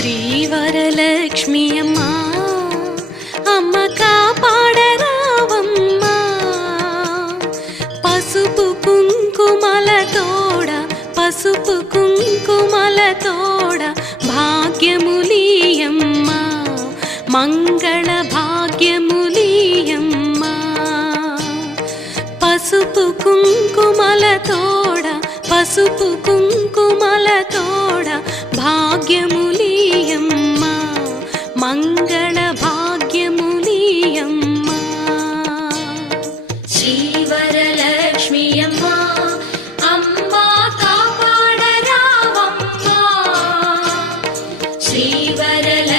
శ్రీవరలక్ష్మి అమ్మ అమ్మ కాపాడరావమ్మా పసుపు కుంకుమల తోడ పసుపు కుంకుమల తోడ భాగ్యములీయమ్మా మంగళ భాగ్యములీయమ్మా పసుపు కుంకుమల తోడ పసుపు కుంకుమల తోడ భాగ్యములీయమ్మా మంగళ భాగ్యములీయమ్మా శ్రీవరలక్ష్మి అమ్మా అమ్మా కాపాడరావమ్మా శ్రీవరల